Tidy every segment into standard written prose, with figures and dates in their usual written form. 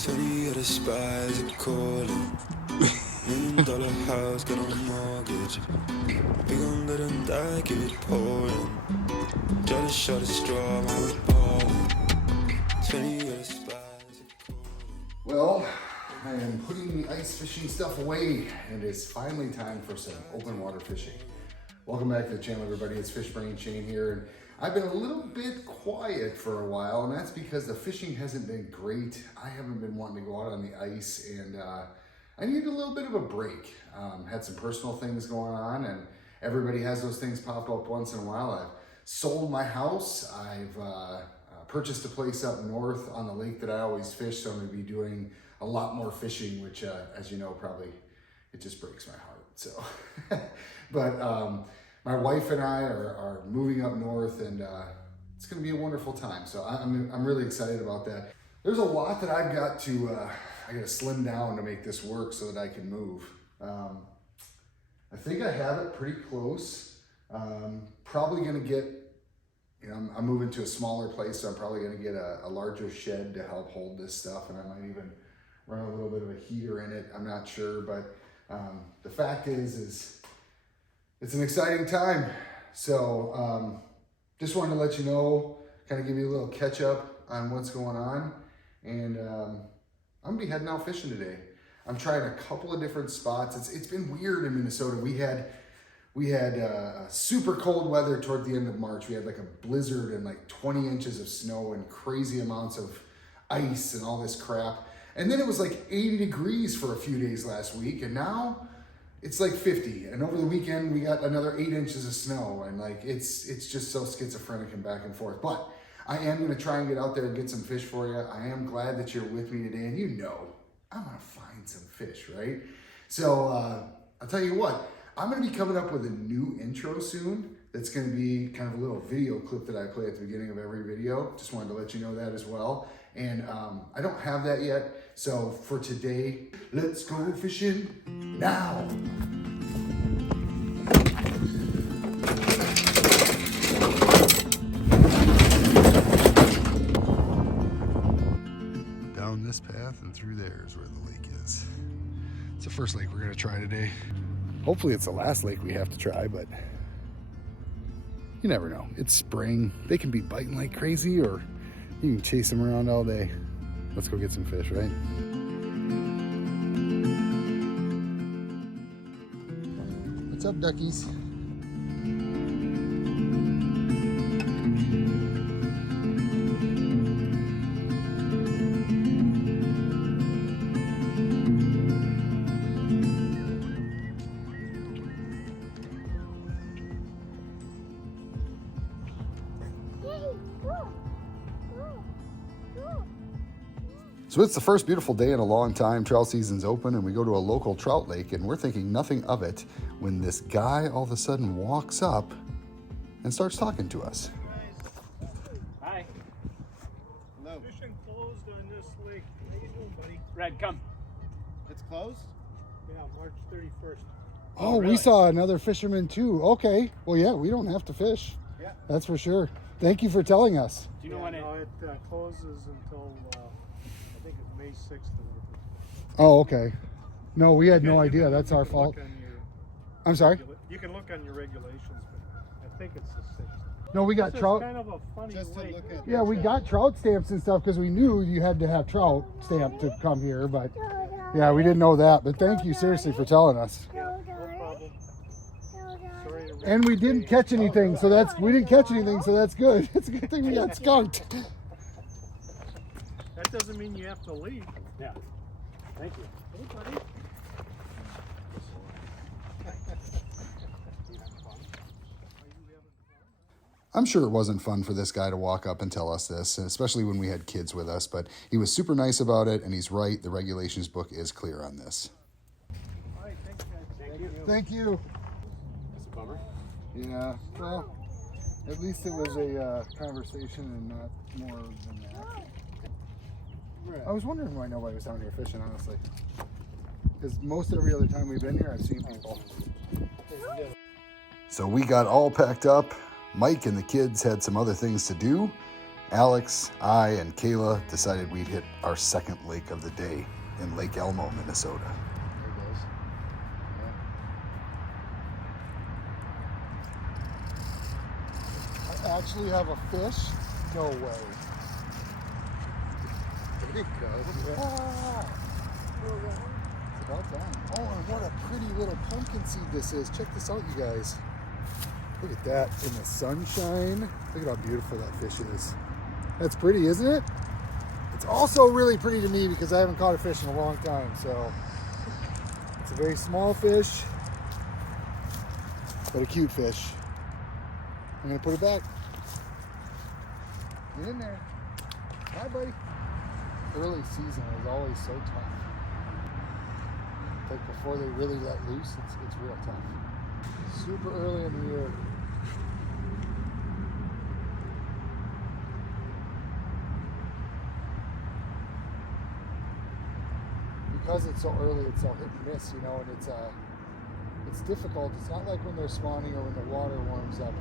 City of the spies are calling. $1 million house, got a mortgage. We gon' let them die, keep it pouring. Jealous shot of straw, man, we ballin'. 20 of the spies are calling. Well, I am putting the ice fishing stuff away, and it's finally time for some open water fishing. Welcome back to the channel, everybody. It's FishBrain Shane here, and I've been a little bit quiet for a while, and that's because the fishing hasn't been great. I haven't been wanting to go out on the ice, and I need a little bit of a break. Had some personal things going on, and everybody has those things pop up once in a while. I've sold my house. I've purchased a place up north on the lake that I always fish, so I'm gonna be doing a lot more fishing, which as you know, probably it just breaks my heart. So, but my wife and I are moving up north, and it's gonna be a wonderful time. So I'm really excited about that. There's a lot that I've got to, I gotta slim down to make this work so that I can move. I think I have it pretty close. Probably gonna get, you know, I'm moving to a smaller place, so I'm probably gonna get a larger shed to help hold this stuff, and I might even run a little bit of a heater in it. I'm not sure, but the fact is it's an exciting time. So just wanted to let you know, kind of give you a little catch up on what's going on. And I'm gonna be heading out fishing today. I'm trying a couple of different spots. It's been weird in Minnesota. We had super cold weather toward the end of March. We had like a blizzard and like 20 inches of snow and crazy amounts of ice and all this crap. And then it was like 80 degrees for a few days last week, and now it's like 50. And over the weekend, we got another 8 inches of snow, and like it's just so schizophrenic and back and forth. But I am gonna try and get out there and get some fish for you. I am glad that you're with me today, and you know I'm gonna find some fish, right? So I'll tell you what, I'm gonna be coming up with a new intro soon. That's gonna be kind of a little video clip that I play at the beginning of every video. Just wanted to let you know that as well. And I don't have that yet. So for today, let's go fishing now. Down this path and through there is where the lake is. It's the first lake we're gonna try today. Hopefully it's the last lake we have to try, but you never know. It's spring. They can be biting like crazy, or you can chase them around all day. Let's go get some fish, right? What's up, duckies? So it's the first beautiful day in a long time. Trout season's open, and we go to a local trout lake, and we're thinking nothing of it when this guy all of a sudden walks up and starts talking to us. Hi. Hello. Fishing closed on this lake. How you doing, buddy? Red, come. It's closed? Yeah, March 31st. Oh, really? We saw another fisherman too. Okay. Well, yeah, we don't have to fish. Yeah. That's for sure. Thank you for telling us. Do you know when it closes until, I think it's May 6th. Oh, okay. No, we had no idea. That's our fault. I'm sorry? You can look on your regulations, but I think it's the 6th. No, we got This is trout. kind of a funny Just to lake. look at Yeah, we got trout stamps and stuff because we knew you had to have trout stamped to come here, but yeah, we didn't know that. But thank you seriously for telling us. No problem. Sorry to And we didn't catch anything, so that's good. It's a good thing we got skunked. That doesn't mean you have to leave. Yeah. Thank you. Hey, buddy. I'm sure it wasn't fun for this guy to walk up and tell us this, especially when we had kids with us, but he was super nice about it, and he's right. The regulations book is clear on this. All right, thanks, guys. Thank you. Thank you. That's a bummer. Yeah, well, at least it was a conversation and not more than that. I was wondering why nobody was down here fishing, honestly. Because most every other time we've been here, I've seen people. So we got all packed up. Mike and the kids had some other things to do, Alex, I, and Kayla decided we'd hit our second lake of the day in Lake Elmo, Minnesota. There it goes. Yeah. I actually have a fish? No way. There you go. Yeah. It's about time. Oh, and what a pretty little pumpkin seed this is. Check this out, you guys. Look at that in the sunshine. Look at how beautiful that fish is. That's pretty, isn't it? It's also really pretty to me because I haven't caught a fish in a long time. So it's a very small fish, but a cute fish. I'm gonna put it back. Get in there. Hi, buddy. Early season is always so tough. Like before they really let loose, it's real tough. Super early in the year. Because it's so early, it's so hit and miss, you know, and it's difficult. It's not like when they're spawning or when the water warms up.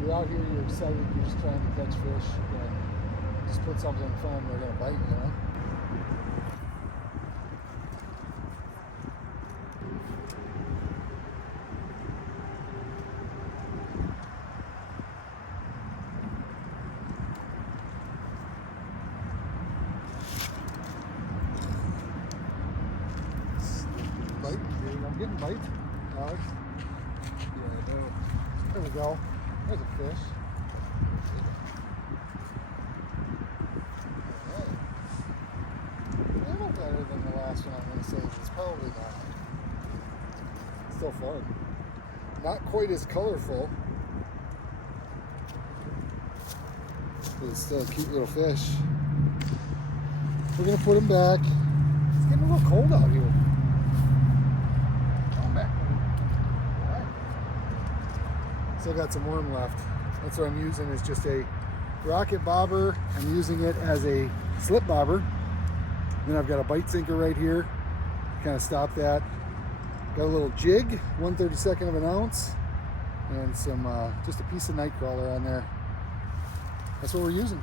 You're out here, you're excited, you're just trying to catch fish, and just put something in front of them, they're gonna bite, you know. I'm getting bite, Alex. Yeah, there we go. There's a fish. Alright. A little better than the last one, I'm going to say. It's probably not. Still fun. Not quite as colorful. But it's still a cute little fish. We're going to put him back. It's getting a little cold out here. Still got some worm left. That's what I'm using, is just a rocket bobber. I'm using it as a slip bobber. Then I've got a bite sinker right here to kind of stop that. Got a little jig, 1/32 of an ounce, and some just a piece of night crawler on there. That's what we're using.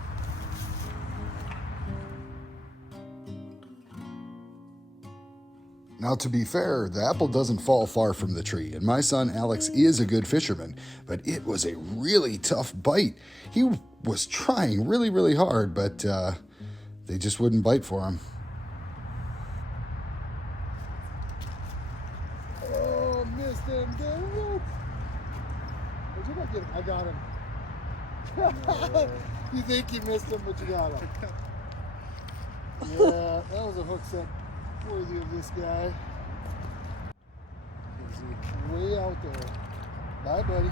Now, to be fair, the apple doesn't fall far from the tree, and my son Alex is a good fisherman, but it was a really tough bite. He was trying really, really hard, but they just wouldn't bite for him. Oh, missed him, dang it! Did you not get him? I got him. You think you missed him, but you got him. Yeah, that was a hook set worthy of this guy. Is he way out there? Bye, buddy.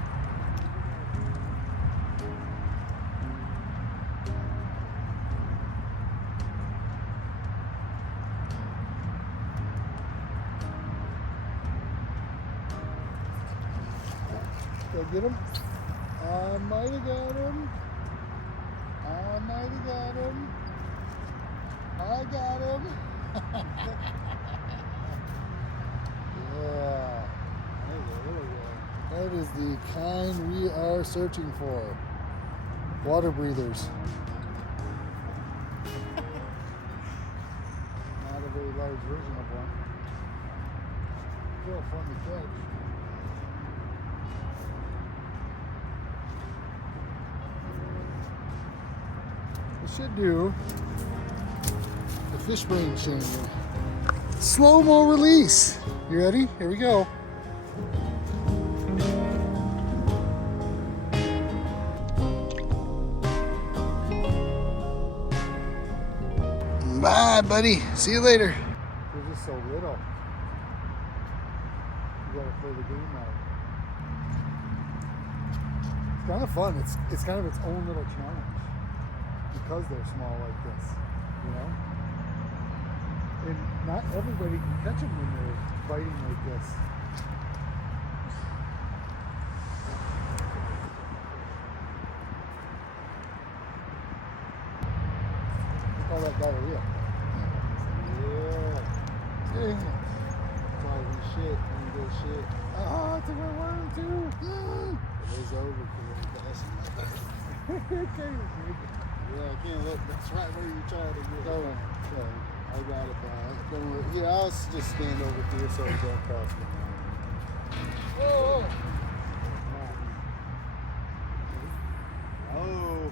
Did I get him? I might have got him. I might have got him. I got him. Yeah, that is the kind we are searching for. Water breathers. Not a very large version of one. Still fun to catch. We should do the FishBrain Shane slow-mo release. You ready? Here we go. Bye, buddy. See you later. They're just so little. You gotta play the game out. It's kind of fun. It's kind of its own little challenge because they're small like this, you know? And not everybody can catch them when they're biting like this. Look all that diarrhea. Yeah. Dang it. Sorry, we shit. We go shit. Ah, it's a worm too. It is over for you guys. Okay, Yeah, I can't look. That's right where you're trying to get. Oh, okay. I got it back. Yeah, I'll just stand over here so you don't cross the line. Oh! Oh!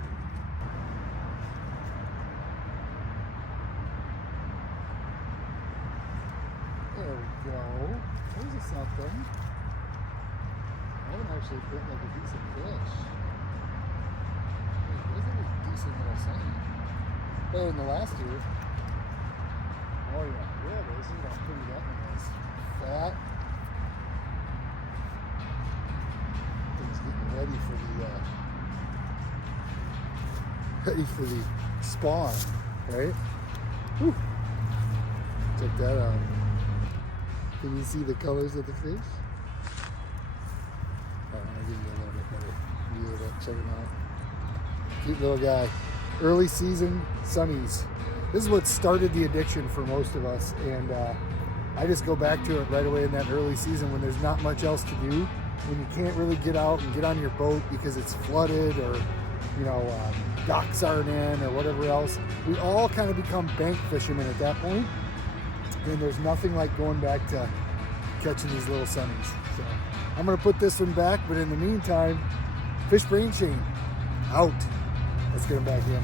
There we go. There's a something. That one actually bit like a decent fish. There's a decent little sunny. Better than the last year. Oh yeah, yeah, this is about pretty that one is fat. Things getting ready for the spawn, right? Whew. Check that out. Can you see the colors of the fish? I'll give you a little bit better view of that. Check him out. Cute little guy. Early season sunnies. This is what started the addiction for most of us, and I just go back to it right away in that early season when there's not much else to do, when you can't really get out and get on your boat because it's flooded or docks aren't in or whatever else. We all kind of become bank fishermen at that point, and there's nothing like going back to catching these little sunnies. So I'm gonna put this one back, but in the meantime, FishBrain Shane out. Let's get him back in.